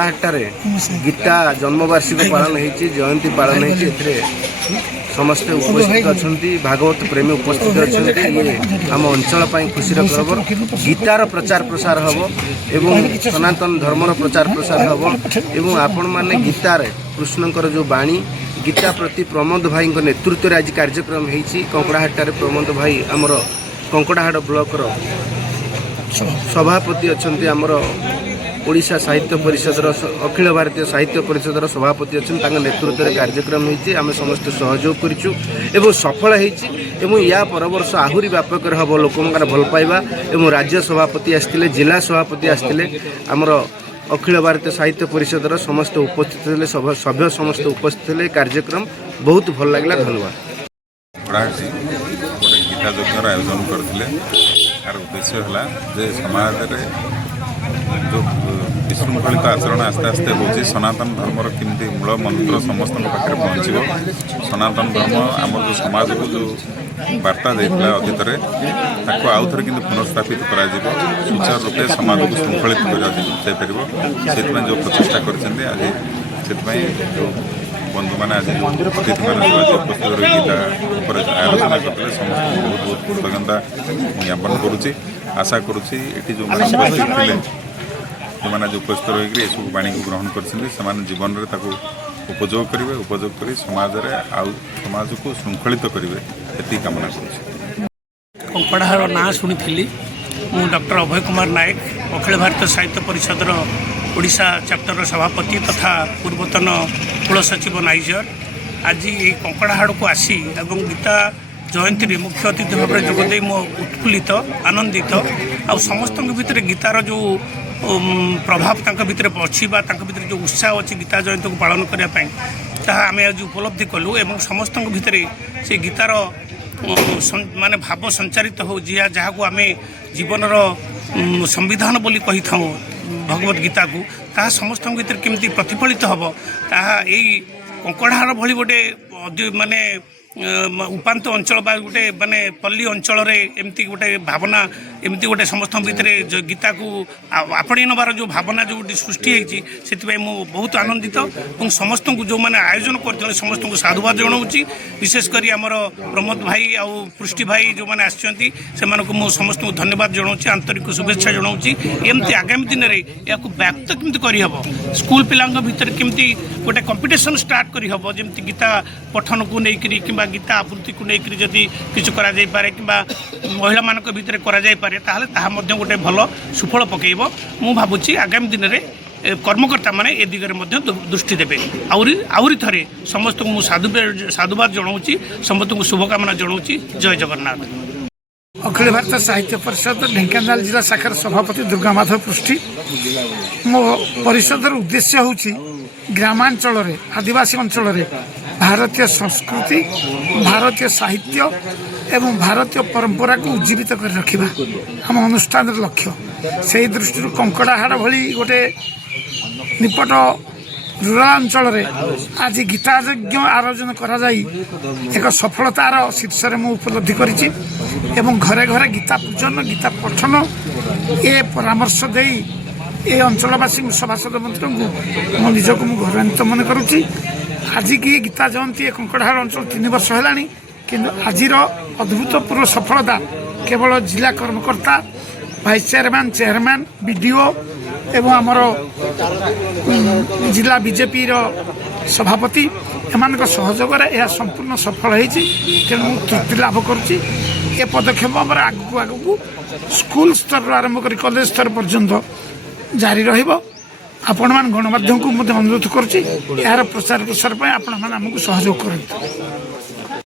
कंकड़ाहाटरे गीता जन्मवार्षिक पालन होती जयंती पालन होती समस्ते उपस्थित अच्छा भागवत प्रेमी उपस्थित अच्छा आम अंचल खुशी खबर गीतार प्रचार प्रसार हम एवं सनातन धर्मर प्रचार प्रसार हम एवं आपण मैंने गीतार कृष्णकर जो बाणी गीता प्रति प्रमोद भाई नेतृत्व में आज कार्यक्रम होती कंकड़ाहाट प्रमोद भाई आमर कंकड़ाहाट ब्लॉक सभापति अच्छा आमर ओडिशा साहित्य परिषद अखिल भारतीय साहित्य परिषद सभापति अच्छा नेतृत्व में कार्यक्रम होती आम समस्त सहयोग करूँ सफल होती या पर वर्ष आहरी व्यापक हम लोक भल पाइबा एवं राज्य सभापति आसते जिला सभापति आसते आमर अखिल भारतीय साहित्य परिषद समस्त उपस्थित थे सभ्य समस्त उपस्थित थे कार्यक्रम बहुत भल लगे धन्यवाद। गीता यज्ञ आयोजन करते यार उद्देश्य है समाज जो विशृंखलित आचरण आस्ते आस्ते हो सनातन धर्मर केमती मूल मंत्र समस्त पाखे पहुँच सनातन धर्म आम जो समाज को जो वार्ता देता अतीत आउ थे कि पुनर्स्थापित कर सुचारू रूपे समाज को श्रृंखलित कर जो प्रचेषा कर आज से जो बंधु मैंने आज अतिथि मैंने उपस्थित रही गीता आलोचना करते समस्त बहुत बहुत कृतज्ञता ज्ञापन करुच्ची आशा करुच्ची जो मैंने उपस्थित थे जो मैंने आज उपस्थित रही सब बाणी को ग्रहण कर जीवन में उपयोग करेंगे उपयोग कर समाज को श्रृंखलित करेंगे ये कामना कर कंकड़ाहार ना शुणी मु डॉक्टर अभय कुमार नायक अखिल भारतीय साहित्य परिषद ओडिशा चैप्टर सभापति तथा पूर्वतन कुल सचिव नाइजर आज ये कंकड़ाहाड़ को आसी एवं गीता जयंती मुख्य अतिथि भाव में जोगदे मो उत्फुल्लित आनंदित आ समस्त भितर गीतार जो प्रभाव तांका भितर अच्छी भितर जो उत्साह अच्छी गीता जयंती को पालन करने आम आज उपलब्धि कलु एवं समस्त भितर से गीतार माने भाव संचारित हो जहाँ को आम जीवन संविधान बोली कही था भगवत गीता को ता समस्त भीतर केमती प्रतिफलित हम ता कंकड़ाहाड़ भली गोटे माने उपांत अंचल बा गोटे माने पल्ली अंचल एमती गोटे भावना एमती गोटे समस्त भितर जो गीता को आपणे नबार जो भावना जो गोटे सृष्टि होती से बहुत आनंदित और समस्त को जो मैंने आयोजन कर समस्त को साधुवाद जनाऊँगी विशेषकर आमर प्रमोद भाई आउ पृष्टि भाई जो मैंने आसछंती से समस्त को धन्यवाद जनाऊँगी आंतरिक शुभेच्छा जनाऊँगी एमती आगामी दिन में या व्याप्त केमती करहब स्कूल पिलांग भितर केमती गोटे कंपिटिशन स्टार्ट करहब जमती गीता पठन को लेकर कि गीता आवृत्ति को लेकर जदि किछु करा जाय पारे कि महिला मानक भितर करा जाय पारे ताहले ताहा मध्य गोटे भल सुफल पकेइबो मु भाबुची आगामी दिन में कर्मकर्ता माने ए दिगरे मध्य दृष्टि देबे आउरी थरे समस्त को साधुवाद जनाऊँगी समस्त को शुभकामना जनाऊँगी। जय जगन्नाथ। अखिल भारतीय साहित्य परिषद ढेंकानाल जिला शाखार सभापति दुर्गा माधव पृष्टि मो परिषदर उद्देश्य होची ग्रामांचल आदिवासी अंचल भारतीय संस्कृति भारतीय साहित्य एवं भारतीय परंपरा को उज्जीवित कर रखिबा हम अनुष्ठान लक्ष्य से दृष्टि कंकड़ाहाड़ भली गोटे निपट रूराल अंचल आज गीता यज्ञ आयोजन करा एक सफलतार शीर्ष में उपलब्धि करिछि एवं घरे घरे गीता पूजन गीता पठन ए परामर्श देई ए अंचलवासी सभासद मंत्री को निजक मुझे गौरवान्वित मन करुच्ची आज की गीता जयंती कंकड़ाहाड़ अंचल 3 वर्ष है किंतु आज अद्भुतपूर्व सफलता केवल जिला कर्मकर्ता भाइस चेयरमैन बीडीओ एवं आमर जिला बीजेपी सभापति एम सहयोग यह संपूर्ण सफल होती तेणु तृप्ति लाभ करुच्ची ए पदक्षेप आगू आगू स्कूल स्तर आरंभ कर कॉलेज स्तर पर्यंत जारी रहिबो। आपण मान गणमाध्यम को अनुरोध करुच्ची यार प्रचार प्रसार आपण मैंने आमको सहयोग करते।